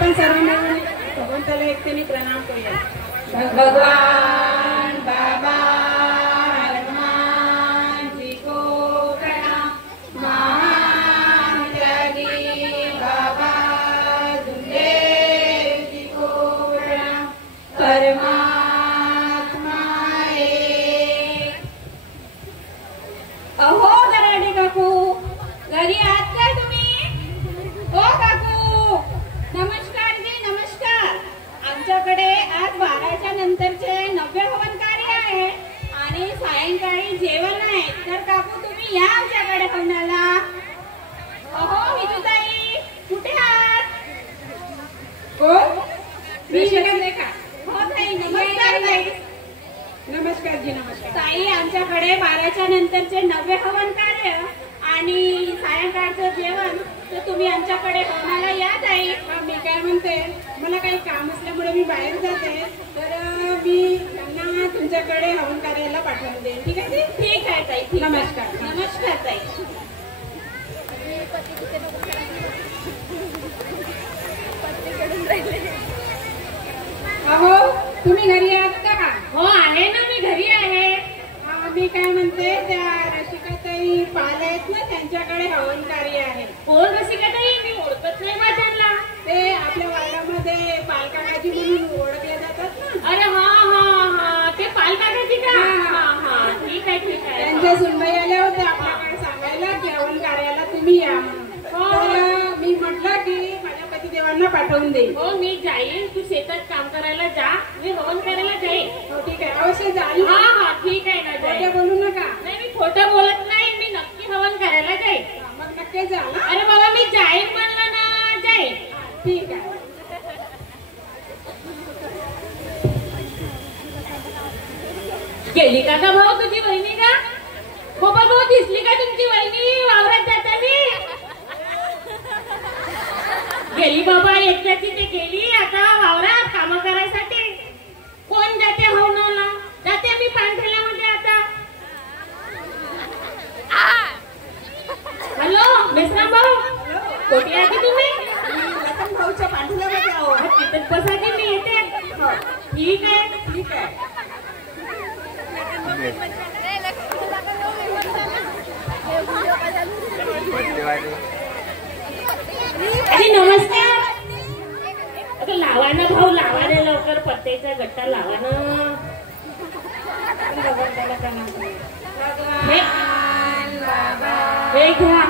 आपण सर्व मिळून भगवंताला एकतेने प्रणाम करूया. भगवान बाबा हनुमान जी को प्रणाम. महान त्यागी बाबा दुर्देव जी को प्रणाम. परमात्मा एक. अहो गराडे काकू, घरी आहात काय तुम्ही? ओ काकू, नमस्कार जी, नमस्कार. आमच्याकडे आज 12च्या नंतरचे नव्य हवन कार्य आहे आणि सायंकाळी जेवण आहे. तर काकू तुम्ही या आमच्याकडे हवनाला. अहो विजूताई, कुठे आहात? कोण? मी का? हो ताई, नमस्कार ताई. नमस्कार जी, नमस्कार ताई. आमच्याकडे 12च्या नंतरचे नव्य हवन कार्य आणि सायंकाळचं जेवण, तर तुम्ही आमच्याकडे हवनाला या ताई. मी काय म्हणते, मला काही काम असल्यामुळे मी बाहेर जाते, तर मी त्यांना तुमच्याकडे हवन कार्याला पाठवून देईन. ठीक आहे? ठीक आहे ताई. नमस्कार. नमस्कार ताई. अहो तुम्ही घरी आहात का? हो आहे ना, मी घरी आहे. मी काय म्हणते, त्या रसिकाताई पाल आहेत ना, त्यांच्याकडे हवन कार्य आहे. कोण रसिकाताई? मी ओळखत नाही माझ्याला. ते आपल्या वाड्यामध्ये पालकाकाजी म्हणून ओळखले जातात ना. अरे हा हा हा, ते पालकाकाजी का? हा हा, ठीक आहे ठीक आहे. त्यांच्या सुनबाई आल्या होत्या आपल्याकडे सांगायला की हवन कार्याला तुम्ही या. तर मी म्हटलं की माझ्या पतिदेवांना पाठवून देईन. हो मी जाईन. तू शेतात काम करायला जा, मी हवन करायला जाईन. हो ठीक आहे, अवश्य जाईल. हा हा ठीक आहे ना. खोटं बोलू नका. नाही मी खोटं बोलत नाही, मी नक्की हवन करायला जाईन. मग नक्की जा. अरे बाबा मी जाईन म्हणलं ना, जाईन. ठीक आहे. गेली का भाऊ तुझी वहिनी का? गोपाल भाऊ दिसली का तुमची वहिनी वावरात जाताना? गेली बाबा, एकट्याची ते गेली आता वावरात काम करायसाठी. कोण जाते हवनाला? जाते मी पांढऱ्यामध्ये आता. हॅलो मेसराम भाऊ, कुठे आहे तुम्ही? लखन भाऊच्या पांढऱ्यामध्ये आहो. तिथं बसा की मी येते. ठीक आहे ठीक आहे. अरे नमस्कार. अगं लावा ना भाऊ, लावा ना लवकर, पत्त्याचा गट्टा लावा ना. हे घ्या.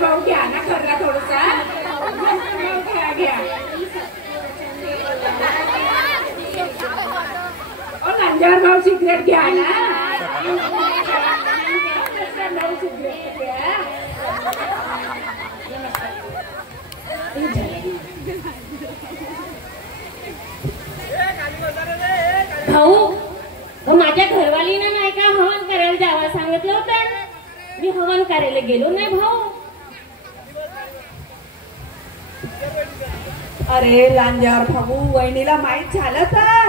भाऊ घ्या ना खर्रा थोडसा. घ्या. ओ लांजार भाऊ सिगरेट घ्या ना. भाऊ माझ्या घरवालीनं नाही का हवन करायला जावं सांगितलं होतं. मी हवन करायला गेलो नाही भाऊ. अरे लांजार भाऊ, वहिनीला माहित झालं तर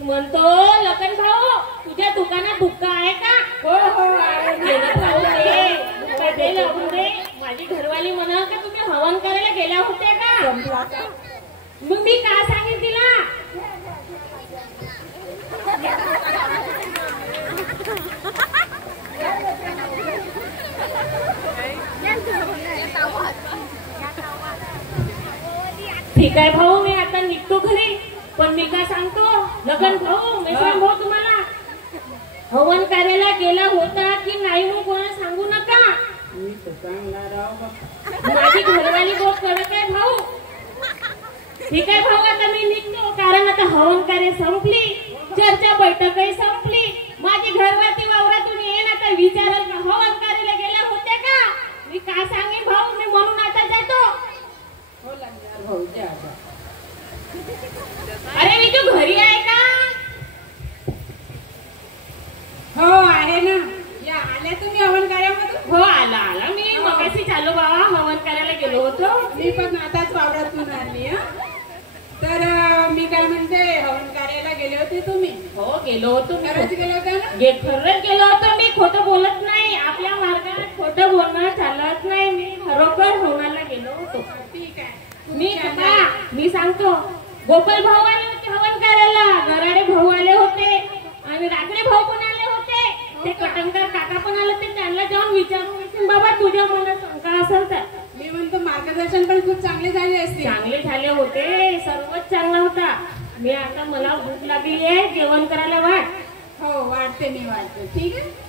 म्हणतो. लखन भाऊ तुझ्या दुकानात बुक्का आहे का? हो हो दे. माझी घरवाली म्हणा का तुम्ही हवन करायला गेल्या होत्या का? मग मी का सांगेन तिला? ठीक आहे भाऊ, मी आता निघतो घरी. पण मी काय सांगतो लखन भाऊ, मेसराम भाऊ, तुम्हाला हवन कार्याला गेला होता की नाही मग कोणा सांगू नका. माझी घरवाली बहुत कडक आहे भाऊ. ठीक आहे भाऊ, आता मी निघतो, कारण आता हवन कार्य संपली, चर्चा बैठकही संपली. माझी घरवाती वावरातून येईन आता विचाराल का हवन कार्याला गेल्या होत्या का? मी काय सांगेन भाऊ, मी झालो बाबा, हवन करायला गेलो होतो. मी पण आताच वावरातून आली. तर मी काय म्हणते, हवन कार्याला गेले होते तुम्ही? हो गेलो होतो. खरंच गेलो होता ना? खरंच गेलो होतो. मी खोटं बोलत नाही. आपल्या मार्गात खोटं बोलणं चालत नाही. मी खरोखर हवनाला गेलो होतो. ठीक आहे. मी सांगतो, गोपाल भाऊ आले होते हवन करायला, गराडे भाऊ आले होते आणि रागडे भाऊ पण आले होते. ते कटंकर काका पण आले होते. त्यांना जाऊन विचारून बाबा तुझ्या मनात शंका असेल तर. मी म्हणतो मार्गदर्शन पण खूप चांगले झाले असते. चांगले झाले होते, सर्वच चांगला होता. मी आता मला भूक लागली आहे, जेवण करायला वाट. हो वाटते, मी वाटते. ठीक आहे.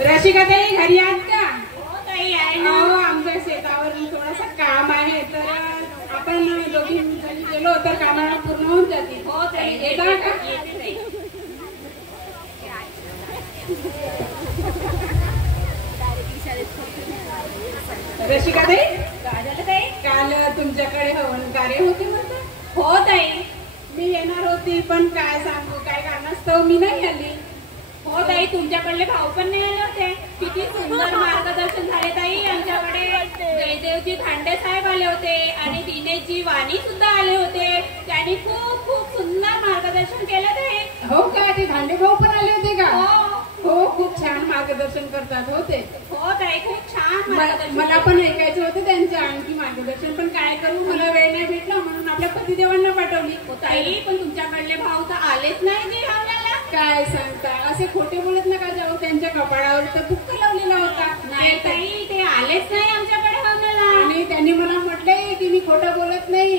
रसिका ताई घरी आहात का? हो ताई आहे ना. हो, आमच्या शेतावर थोडासा काम आहे, तर आपण दोघी गेलो तर कामाला पूर्ण होऊन जातील. हो ताई, येता का? रसिका ताई, काय झालं ताई? काल तुमच्याकडे हवन कार्य होते म्हणतात. हो ताई. मी येणार होती, पण काय सांगू, काय कारणास्तव मी नाही आली. हो ताई, तुमच्याकडले भाऊ पण नाही आले होते. किती सुंदर मार्गदर्शन झाले ताई. आमच्याकडे जयदेवजी धांडे साहेब आले होते आणि दिनेशजी वाणी सुद्धा आले होते. त्यांनी खूप खूप सुंदर मार्गदर्शन केलं ताई. हो का? ते धांडे भाऊ पण आले होते का? हो हो, खूप छान मार्गदर्शन करतात होते. हो ताई, खूप छान मार्गदर्शन. मला पण ऐकायचं होतं त्यांचं आणखी मार्गदर्शन, पण काय करू, मला वेळ नाही भेटला म्हणून आपल्या पतिदेवांना पाठवली. ताई, पण तुमच्याकडले भाऊ तर आलेच नाही जी हवनाला. काय सांगता, असे खोटे बोलत नका जाऊ. त्यांच्या कपाळावर तर बुक्का लावलेला होता. नाही ताई, ते आलेच नाही आमच्याकडे हवनाला. आणि त्यांनी मला म्हटलंय की मी खोटं बोलत नाही,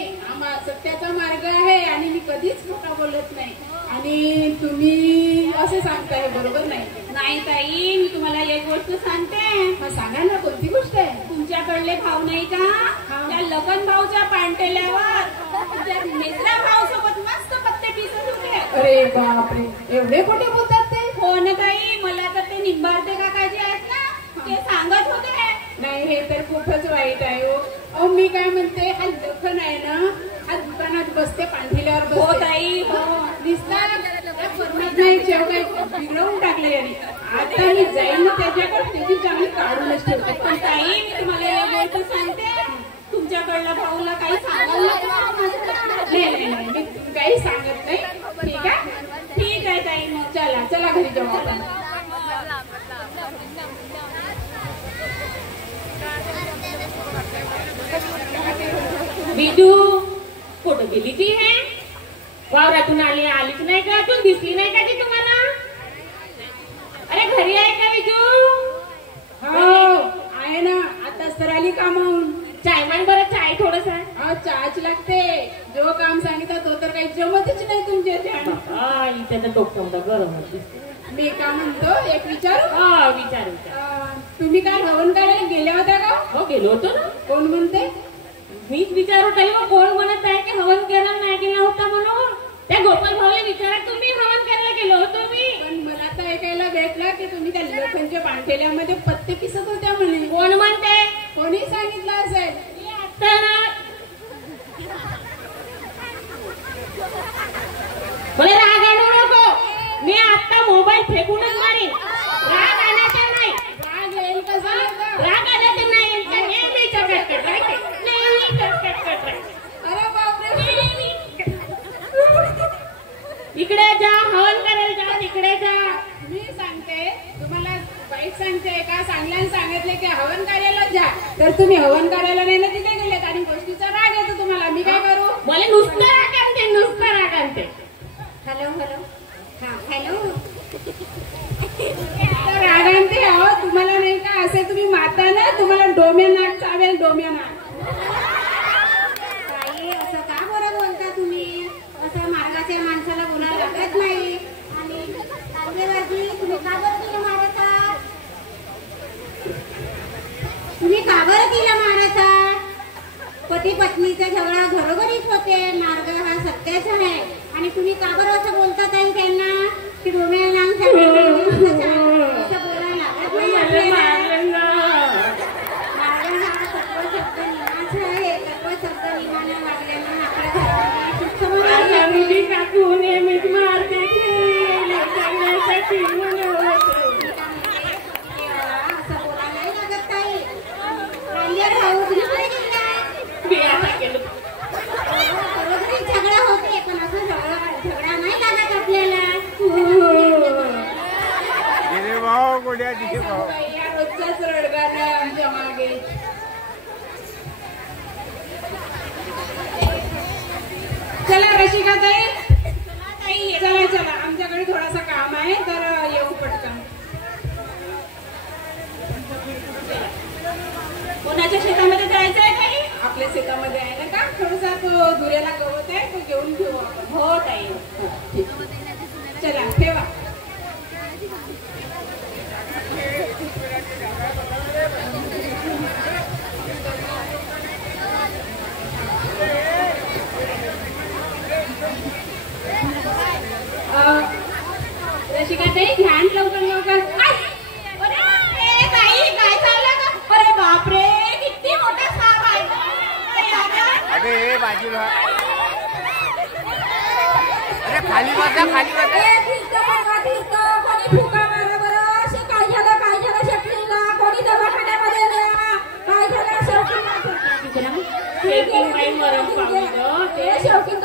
सत्याचा मार्ग आहे आणि मी कधीच खोटं बोलत नाही. आणि तुम्ही असे सांगताय, बरोबर नाही. नाही ताई, मी तुम्हाला एक गोष्ट सांगते. सांगा ना, कोणती गोष्ट आहे? तुमच्याकडले भाऊ नाही का, त्या लखन भाऊच्या पांटेल्यावर तुमच्या मित्रा भाऊ सोबत मस्त पत्ते पिसत होते. अरे बापरे, एवढे खोटे बोलतात ते? हो ना ताई, मला तर ते निंबार्ते काकाजी आहेत ना, ते सांगत होते. नाही, हे तर खूपच वाईट आहे हो. अहो, मी काय म्हणते, हा लखन आहे ना, हा दुकानात बसते, पांढरील्यावर बसते. हो ताई, हो. नाही, शेवटी बिघडवून टाकले. आणि आता मी जाईन त्याच्याकडे, त्याची चांगली काढूनच ठेवते. पण ताई, मी तुम्हाला एक गोष्ट सांगते, तुमच्याकडल्या भाऊला काही सांगायला नाही, मी काही सांगत नाही. ठीक आहे? ठीक आहे ताई, मग चला चला घरी जाऊ आपण. विजू कुठं गेली ती? हे वावरातून आलीच नाही का? तू दिसली नाही का ती तुम्हाला? अरे घरी आहे का विजू? हो आहे ना, आताच तर आली कामावून. चाय मान बरं, चाय थोडस. चहाच लागते. जो काम सांगितलं तो तर काही जमतच नाही तुमच्या. इथे तर डोकं गरम होती. मी का म्हणतो, एक विचारू? हा विचार. तुम्ही काय हवन करायला गेल्या होत्या का? हो गेलो होतो ना. कोण म्हणते? मीच विचारू ताई, कोण म्हणत आहे की हवन करायला नाही गेला होता म्हणून? त्या गोपाल भाऊला विचारा, तुम्ही हवन करायला गेलो होतो मी. पण मला तर ऐकायला भेटला की तुम्ही त्या लोकांच्या पांठेल्यामध्ये पत्ते पिसत होत्या म्हणे. कोण म्हणते? कोणी सांगितलं असेल? मला राग आणू नको. मी आता मोबाईल फेकूनच मारेन. राग आणायचा नाही. राग येईल कसा? राग आणायचा नाही. नेहमी कटकट राहते, नेहमी कटकट राहते. अरे बापरे, इकडे जा, हवन करायला जा, तिकडे जा. मी सांगते तुम्हाला, वाईट सांगते का? चांगल्याने सांगितले की हवन कार्याला जा, तर तुम्ही हवन कार्याला नाही ना तिथे गेलेत आणि गोष्टीचा राग येतो तुम्हाला. मी काय करू? मला नुसतं राग आणते, नुसतं राग आणते. हॅलो हॅलो, हा हॅलो. राग आणते हो तुम्हाला नाही का? असे तुम्ही माता ना, तुम्हाला डोम्या नाक चावेल, डोम्या नाक. ताई, असं का बरं बोलता तुम्ही? असं मार्गाच्या माणसाला बोलायला लागत नाही. आणि तांबेवरती तुम्ही का बरं तिला मारता? तुम्ही का बरं तिला मारता? पती पत्नीचा झगडा घरोघरीच होते. मार्ग हा सत्याचा आहे. आणि तुम्ही का बरं असं बोलता ताई त्यांना की डोम्या नाक चावेल? असं बोलायला लागत नाही आपल्याला. मार्ग हा सत्व शब्द निमाच आहे. सत्व शब्द निमाना लागल्यानं आपल्या घरामध्ये सुख समाधान काकू कोड्या दिसे भाऊ या रोजचाच रडगाणं आहे आमच्या मागे. चला रसिकाताई, चला चला आमच्याकडे थोडासा काम आहे तर येऊ पटकन. कोणाच्या शेतामध्ये जायचं आहे काही? आपल्या शेतामध्ये आहे ना का? थोडासा तो धुऱ्याला गवत आहे तो घेऊन घेऊ आपण. हो ताई, हो, ठीक. चला ठेवा. रसिकाताई ध्यान लवकर लवकर. अरे ताई काय चाललं का? अरे बापरे किती मोठा साप आहे. अरे हे बाजूला अरे खाली बसा खाली बसा कोणी फुका मारा बरं. असे काय झालं शेपटीला? कोणी दवाखान्यामध्ये न्या. काय झालं शेवटी शेवटी काही मरम पावलं ते शेवटी